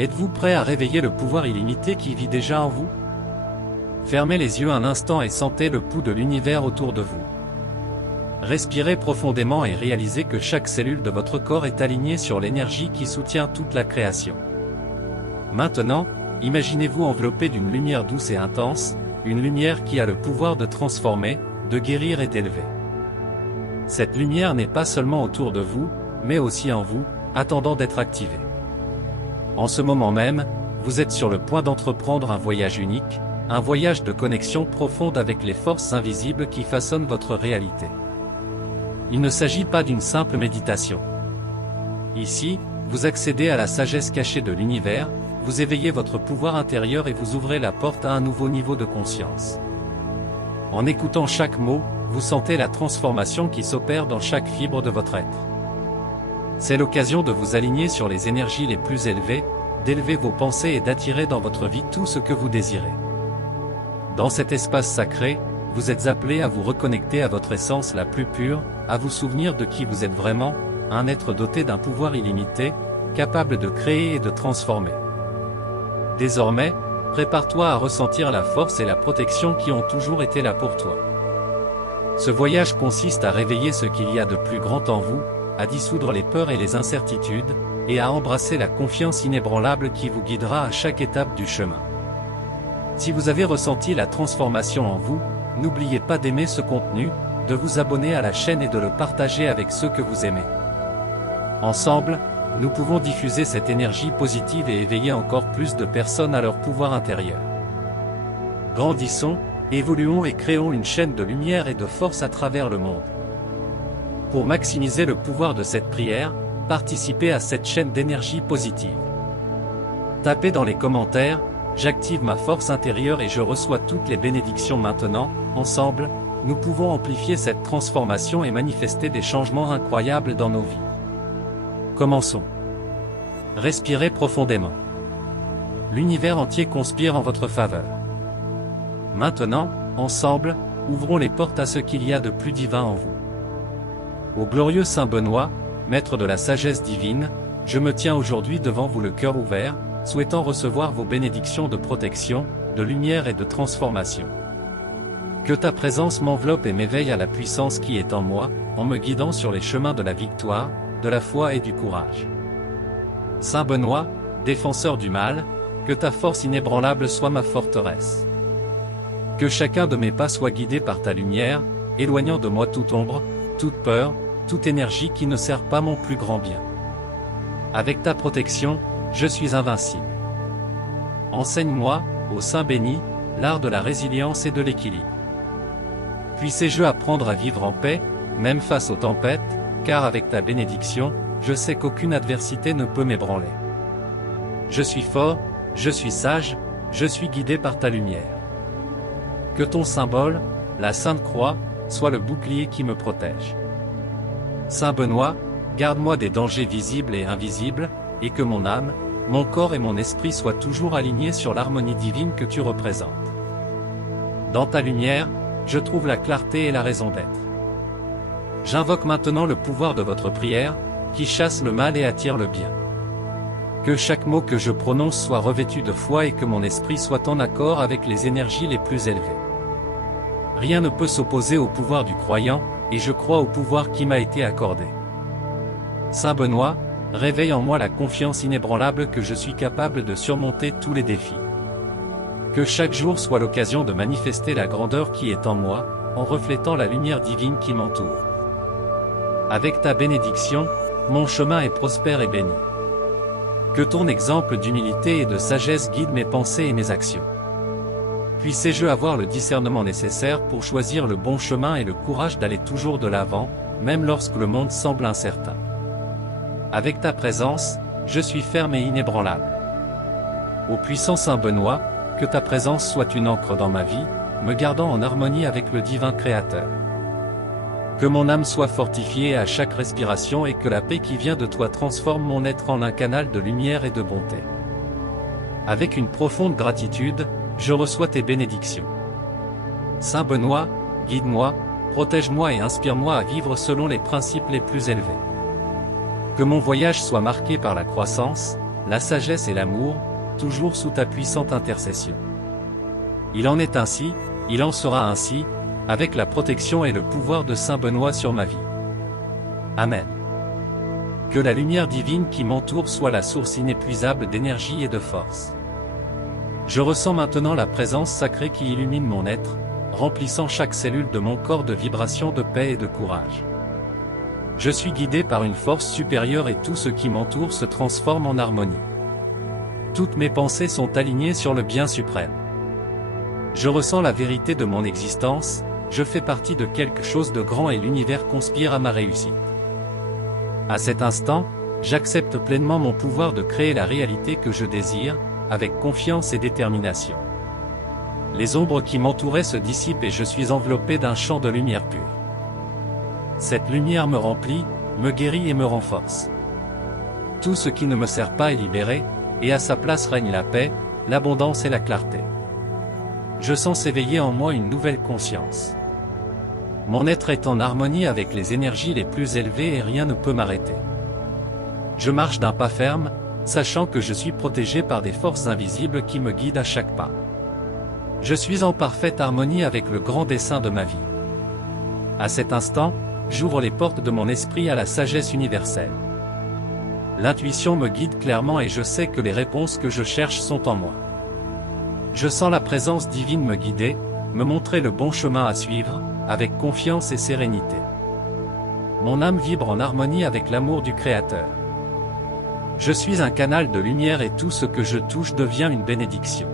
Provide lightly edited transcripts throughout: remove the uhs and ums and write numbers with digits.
Êtes-vous prêt à réveiller le pouvoir illimité qui vit déjà en vous? Fermez les yeux un instant et sentez le pouls de l'univers autour de vous. Respirez profondément et réalisez que chaque cellule de votre corps est alignée sur l'énergie qui soutient toute la création. Maintenant, imaginez-vous enveloppé d'une lumière douce et intense, une lumière qui a le pouvoir de transformer, de guérir et d'élever. Cette lumière n'est pas seulement autour de vous, mais aussi en vous, attendant d'être activée. En ce moment même, vous êtes sur le point d'entreprendre un voyage unique, un voyage de connexion profonde avec les forces invisibles qui façonnent votre réalité. Il ne s'agit pas d'une simple méditation. Ici, vous accédez à la sagesse cachée de l'univers, vous éveillez votre pouvoir intérieur et vous ouvrez la porte à un nouveau niveau de conscience. En écoutant chaque mot, vous sentez la transformation qui s'opère dans chaque fibre de votre être. C'est l'occasion de vous aligner sur les énergies les plus élevées, d'élever vos pensées et d'attirer dans votre vie tout ce que vous désirez. Dans cet espace sacré, vous êtes appelé à vous reconnecter à votre essence la plus pure, à vous souvenir de qui vous êtes vraiment, un être doté d'un pouvoir illimité, capable de créer et de transformer. Désormais, prépare-toi à ressentir la force et la protection qui ont toujours été là pour toi. Ce voyage consiste à réveiller ce qu'il y a de plus grand en vous, à dissoudre les peurs et les incertitudes, et à embrasser la confiance inébranlable qui vous guidera à chaque étape du chemin. Si vous avez ressenti la transformation en vous, n'oubliez pas d'aimer ce contenu, de vous abonner à la chaîne et de le partager avec ceux que vous aimez. Ensemble, nous pouvons diffuser cette énergie positive et éveiller encore plus de personnes à leur pouvoir intérieur. Grandissons, évoluons et créons une chaîne de lumière et de force à travers le monde. Pour maximiser le pouvoir de cette prière, participez à cette chaîne d'énergie positive. Tapez dans les commentaires, j'active ma force intérieure et je reçois toutes les bénédictions maintenant. Ensemble, nous pouvons amplifier cette transformation et manifester des changements incroyables dans nos vies. Commençons. Respirez profondément. L'univers entier conspire en votre faveur. Maintenant, ensemble, ouvrons les portes à ce qu'il y a de plus divin en vous. Ô glorieux Saint Benoît, maître de la sagesse divine, je me tiens aujourd'hui devant vous le cœur ouvert, souhaitant recevoir vos bénédictions de protection, de lumière et de transformation. Que ta présence m'enveloppe et m'éveille à la puissance qui est en moi, en me guidant sur les chemins de la victoire, de la foi et du courage. Saint Benoît, défenseur du mal, que ta force inébranlable soit ma forteresse. Que chacun de mes pas soit guidé par ta lumière, éloignant de moi toute ombre, toute peur, toute énergie qui ne sert pas mon plus grand bien. Avec ta protection, je suis invincible. Enseigne-moi, ô Saint béni, l'art de la résilience et de l'équilibre. Puissé-je apprendre à vivre en paix, même face aux tempêtes, car avec ta bénédiction, je sais qu'aucune adversité ne peut m'ébranler. Je suis fort, je suis sage, je suis guidé par ta lumière. Que ton symbole, la Sainte Croix, soit le bouclier qui me protège. Saint Benoît, garde-moi des dangers visibles et invisibles, et que mon âme, mon corps et mon esprit soient toujours alignés sur l'harmonie divine que tu représentes. Dans ta lumière, je trouve la clarté et la raison d'être. J'invoque maintenant le pouvoir de votre prière, qui chasse le mal et attire le bien. Que chaque mot que je prononce soit revêtu de foi et que mon esprit soit en accord avec les énergies les plus élevées. Rien ne peut s'opposer au pouvoir du croyant, et je crois au pouvoir qui m'a été accordé. Saint Benoît, réveille en moi la confiance inébranlable que je suis capable de surmonter tous les défis. Que chaque jour soit l'occasion de manifester la grandeur qui est en moi, en reflétant la lumière divine qui m'entoure. Avec ta bénédiction, mon chemin est prospère et béni. Que ton exemple d'humilité et de sagesse guide mes pensées et mes actions. Puissé-je avoir le discernement nécessaire pour choisir le bon chemin et le courage d'aller toujours de l'avant, même lorsque le monde semble incertain. Avec ta présence, je suis ferme et inébranlable. Ô puissant Saint Benoît, que ta présence soit une encre dans ma vie, me gardant en harmonie avec le divin Créateur. Que mon âme soit fortifiée à chaque respiration et que la paix qui vient de toi transforme mon être en un canal de lumière et de bonté. Avec une profonde gratitude, je reçois tes bénédictions. Saint Benoît, guide-moi, protège-moi et inspire-moi à vivre selon les principes les plus élevés. Que mon voyage soit marqué par la croissance, la sagesse et l'amour, toujours sous ta puissante intercession. Il en est ainsi, il en sera ainsi, avec la protection et le pouvoir de Saint Benoît sur ma vie. Amen. Que la lumière divine qui m'entoure soit la source inépuisable d'énergie et de force. Je ressens maintenant la présence sacrée qui illumine mon être, remplissant chaque cellule de mon corps de vibrations de paix et de courage. Je suis guidé par une force supérieure et tout ce qui m'entoure se transforme en harmonie. Toutes mes pensées sont alignées sur le bien suprême. Je ressens la vérité de mon existence, je fais partie de quelque chose de grand et l'univers conspire à ma réussite. À cet instant, j'accepte pleinement mon pouvoir de créer la réalité que je désire, avec confiance et détermination. Les ombres qui m'entouraient se dissipent et je suis enveloppé d'un champ de lumière pure. Cette lumière me remplit, me guérit et me renforce. Tout ce qui ne me sert pas est libéré, et à sa place règne la paix, l'abondance et la clarté. Je sens s'éveiller en moi une nouvelle conscience. Mon être est en harmonie avec les énergies les plus élevées et rien ne peut m'arrêter. Je marche d'un pas ferme, sachant que je suis protégé par des forces invisibles qui me guident à chaque pas. Je suis en parfaite harmonie avec le grand dessein de ma vie. À cet instant, j'ouvre les portes de mon esprit à la sagesse universelle. L'intuition me guide clairement et je sais que les réponses que je cherche sont en moi. Je sens la présence divine me guider, me montrer le bon chemin à suivre, avec confiance et sérénité. Mon âme vibre en harmonie avec l'amour du Créateur. Je suis un canal de lumière et tout ce que je touche devient une bénédiction.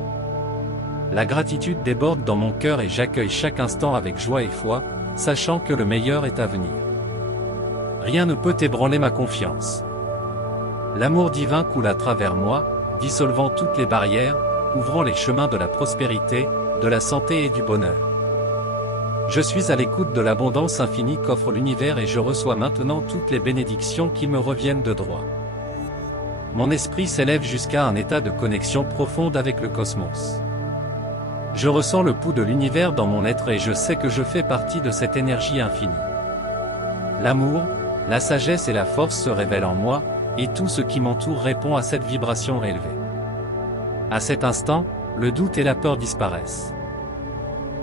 La gratitude déborde dans mon cœur et j'accueille chaque instant avec joie et foi, sachant que le meilleur est à venir. Rien ne peut ébranler ma confiance. L'amour divin coule à travers moi, dissolvant toutes les barrières, ouvrant les chemins de la prospérité, de la santé et du bonheur. Je suis à l'écoute de l'abondance infinie qu'offre l'univers et je reçois maintenant toutes les bénédictions qui me reviennent de droit. Mon esprit s'élève jusqu'à un état de connexion profonde avec le cosmos. Je ressens le pouls de l'univers dans mon être et je sais que je fais partie de cette énergie infinie. L'amour, la sagesse et la force se révèlent en moi, et tout ce qui m'entoure répond à cette vibration élevée. À cet instant, le doute et la peur disparaissent.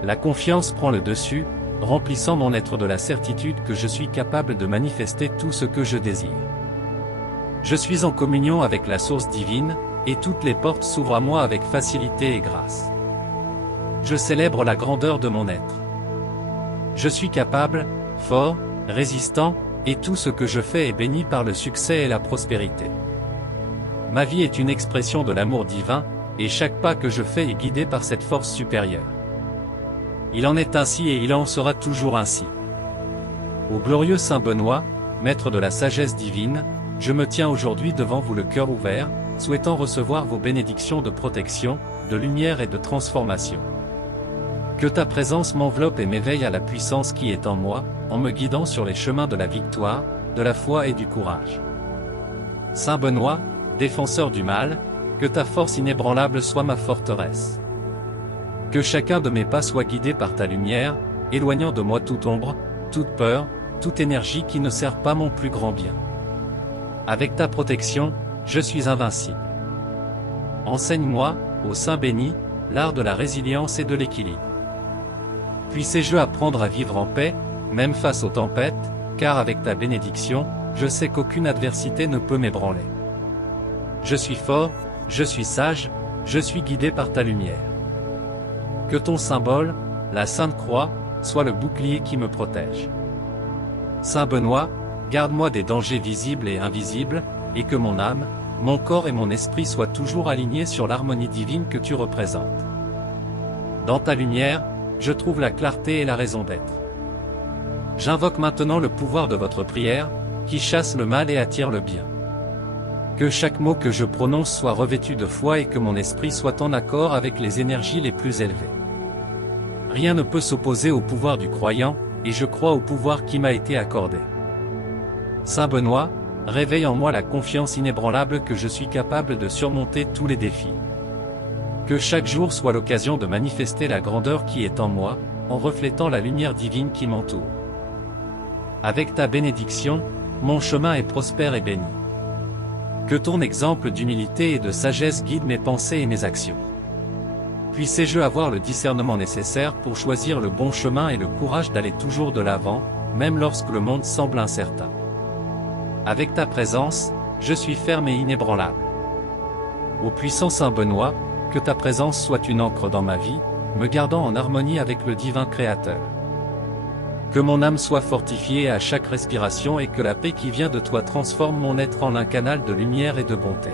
La confiance prend le dessus, remplissant mon être de la certitude que je suis capable de manifester tout ce que je désire. Je suis en communion avec la source divine, et toutes les portes s'ouvrent à moi avec facilité et grâce. Je célèbre la grandeur de mon être. Je suis capable, fort, résistant, et tout ce que je fais est béni par le succès et la prospérité. Ma vie est une expression de l'amour divin, et chaque pas que je fais est guidé par cette force supérieure. Il en est ainsi et il en sera toujours ainsi. Ô glorieux Saint Benoît, maître de la sagesse divine, je me tiens aujourd'hui devant vous le cœur ouvert, souhaitant recevoir vos bénédictions de protection, de lumière et de transformation. Que ta présence m'enveloppe et m'éveille à la puissance qui est en moi, en me guidant sur les chemins de la victoire, de la foi et du courage. Saint Benoît, défenseur du mal, que ta force inébranlable soit ma forteresse. Que chacun de mes pas soit guidé par ta lumière, éloignant de moi toute ombre, toute peur, toute énergie qui ne sert pas mon plus grand bien. Avec ta protection, je suis invincible. Enseigne-moi, ô Saint béni, l'art de la résilience et de l'équilibre. Puissé-je apprendre à vivre en paix, même face aux tempêtes, car avec ta bénédiction, je sais qu'aucune adversité ne peut m'ébranler. Je suis fort, je suis sage, je suis guidé par ta lumière. Que ton symbole, la Sainte Croix, soit le bouclier qui me protège. Saint Benoît, garde-moi des dangers visibles et invisibles, et que mon âme, mon corps et mon esprit soient toujours alignés sur l'harmonie divine que tu représentes. Dans ta lumière, je trouve la clarté et la raison d'être. J'invoque maintenant le pouvoir de votre prière, qui chasse le mal et attire le bien. Que chaque mot que je prononce soit revêtu de foi et que mon esprit soit en accord avec les énergies les plus élevées. Rien ne peut s'opposer au pouvoir du croyant, et je crois au pouvoir qui m'a été accordé. Saint Benoît, réveille en moi la confiance inébranlable que je suis capable de surmonter tous les défis. Que chaque jour soit l'occasion de manifester la grandeur qui est en moi, en reflétant la lumière divine qui m'entoure. Avec ta bénédiction, mon chemin est prospère et béni. Que ton exemple d'humilité et de sagesse guide mes pensées et mes actions. Puissé-je avoir le discernement nécessaire pour choisir le bon chemin et le courage d'aller toujours de l'avant, même lorsque le monde semble incertain. Avec ta présence, je suis ferme et inébranlable. Ô puissant Saint Benoît, que ta présence soit une ancre dans ma vie, me gardant en harmonie avec le divin Créateur. Que mon âme soit fortifiée à chaque respiration et que la paix qui vient de toi transforme mon être en un canal de lumière et de bonté.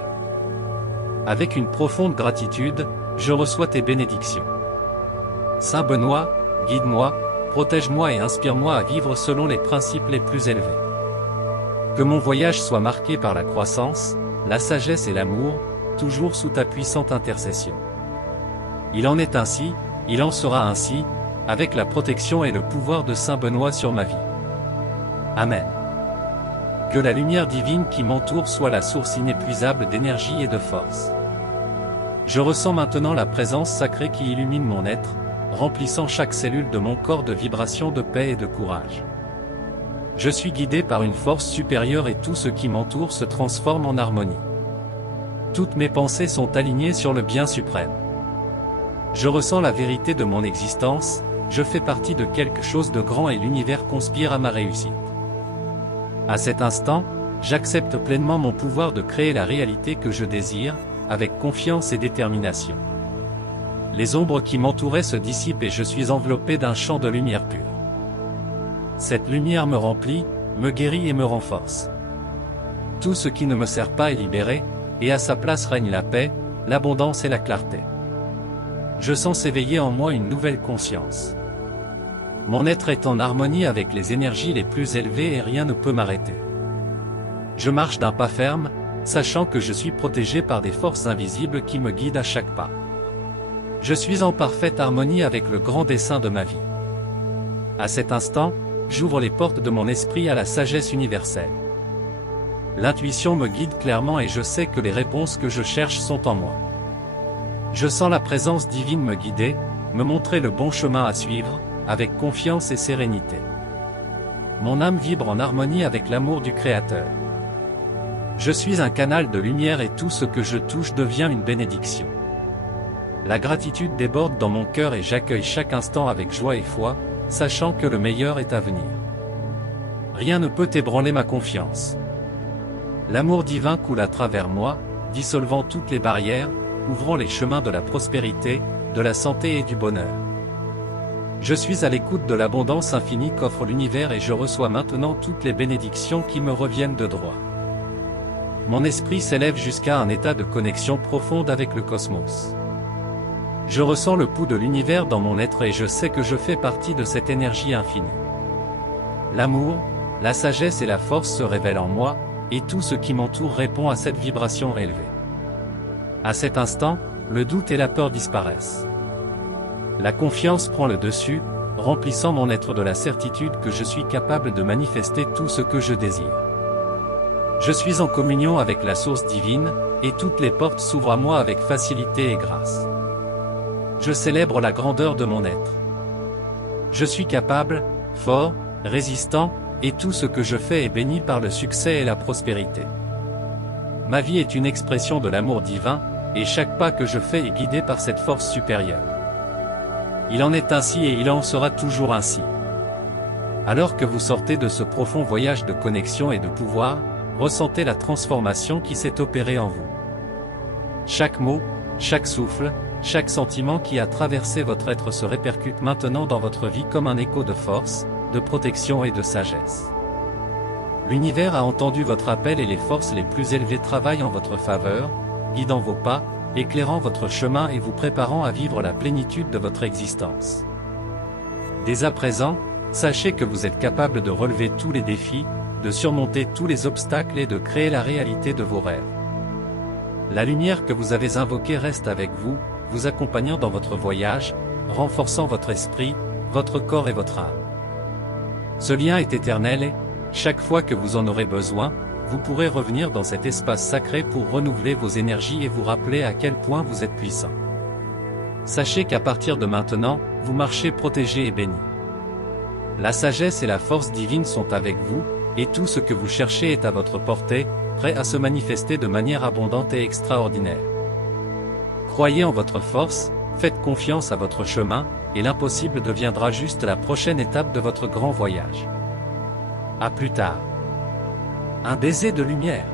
Avec une profonde gratitude, je reçois tes bénédictions. Saint Benoît, guide-moi, protège-moi et inspire-moi à vivre selon les principes les plus élevés. Que mon voyage soit marqué par la croissance, la sagesse et l'amour, toujours sous ta puissante intercession. Il en est ainsi, il en sera ainsi, avec la protection et le pouvoir de Saint Benoît sur ma vie. Amen. Que la lumière divine qui m'entoure soit la source inépuisable d'énergie et de force. Je ressens maintenant la présence sacrée qui illumine mon être, remplissant chaque cellule de mon corps de vibrations de paix et de courage. Je suis guidé par une force supérieure et tout ce qui m'entoure se transforme en harmonie. Toutes mes pensées sont alignées sur le bien suprême. Je ressens la vérité de mon existence, je fais partie de quelque chose de grand et l'univers conspire à ma réussite. À cet instant, j'accepte pleinement mon pouvoir de créer la réalité que je désire, avec confiance et détermination. Les ombres qui m'entouraient se dissipent et je suis enveloppé d'un champ de lumière pure. Cette lumière me remplit, me guérit et me renforce. Tout ce qui ne me sert pas est libéré, et à sa place règne la paix, l'abondance et la clarté. Je sens s'éveiller en moi une nouvelle conscience. Mon être est en harmonie avec les énergies les plus élevées et rien ne peut m'arrêter. Je marche d'un pas ferme, sachant que je suis protégé par des forces invisibles qui me guident à chaque pas. Je suis en parfaite harmonie avec le grand dessein de ma vie. À cet instant, j'ouvre les portes de mon esprit à la sagesse universelle. L'intuition me guide clairement et je sais que les réponses que je cherche sont en moi. Je sens la présence divine me guider, me montrer le bon chemin à suivre, avec confiance et sérénité. Mon âme vibre en harmonie avec l'amour du Créateur. Je suis un canal de lumière et tout ce que je touche devient une bénédiction. La gratitude déborde dans mon cœur et j'accueille chaque instant avec joie et foi, sachant que le meilleur est à venir. Rien ne peut ébranler ma confiance. L'amour divin coule à travers moi, dissolvant toutes les barrières, ouvrant les chemins de la prospérité, de la santé et du bonheur. Je suis à l'écoute de l'abondance infinie qu'offre l'univers et je reçois maintenant toutes les bénédictions qui me reviennent de droit. Mon esprit s'élève jusqu'à un état de connexion profonde avec le cosmos. Je ressens le pouls de l'univers dans mon être et je sais que je fais partie de cette énergie infinie. L'amour, la sagesse et la force se révèlent en moi, et tout ce qui m'entoure répond à cette vibration élevée. À cet instant, le doute et la peur disparaissent. La confiance prend le dessus, remplissant mon être de la certitude que je suis capable de manifester tout ce que je désire. Je suis en communion avec la source divine, et toutes les portes s'ouvrent à moi avec facilité et grâce. Je célèbre la grandeur de mon être. Je suis capable, fort, résistant, et tout ce que je fais est béni par le succès et la prospérité. Ma vie est une expression de l'amour divin, et chaque pas que je fais est guidé par cette force supérieure. Il en est ainsi et il en sera toujours ainsi. Alors que vous sortez de ce profond voyage de connexion et de pouvoir, ressentez la transformation qui s'est opérée en vous. Chaque mot, chaque souffle, chaque sentiment qui a traversé votre être se répercute maintenant dans votre vie comme un écho de force, de protection et de sagesse. L'univers a entendu votre appel et les forces les plus élevées travaillent en votre faveur, guidant vos pas, éclairant votre chemin et vous préparant à vivre la plénitude de votre existence. Dès à présent, sachez que vous êtes capable de relever tous les défis, de surmonter tous les obstacles et de créer la réalité de vos rêves. La lumière que vous avez invoquée reste avec vous, vous accompagnant dans votre voyage, renforçant votre esprit, votre corps et votre âme. Ce lien est éternel et, chaque fois que vous en aurez besoin, vous pourrez revenir dans cet espace sacré pour renouveler vos énergies et vous rappeler à quel point vous êtes puissant. Sachez qu'à partir de maintenant, vous marchez protégé et béni. La sagesse et la force divine sont avec vous, et tout ce que vous cherchez est à votre portée, prêt à se manifester de manière abondante et extraordinaire. Croyez en votre force, faites confiance à votre chemin, et l'impossible deviendra juste la prochaine étape de votre grand voyage. À plus tard. Un baiser de lumière.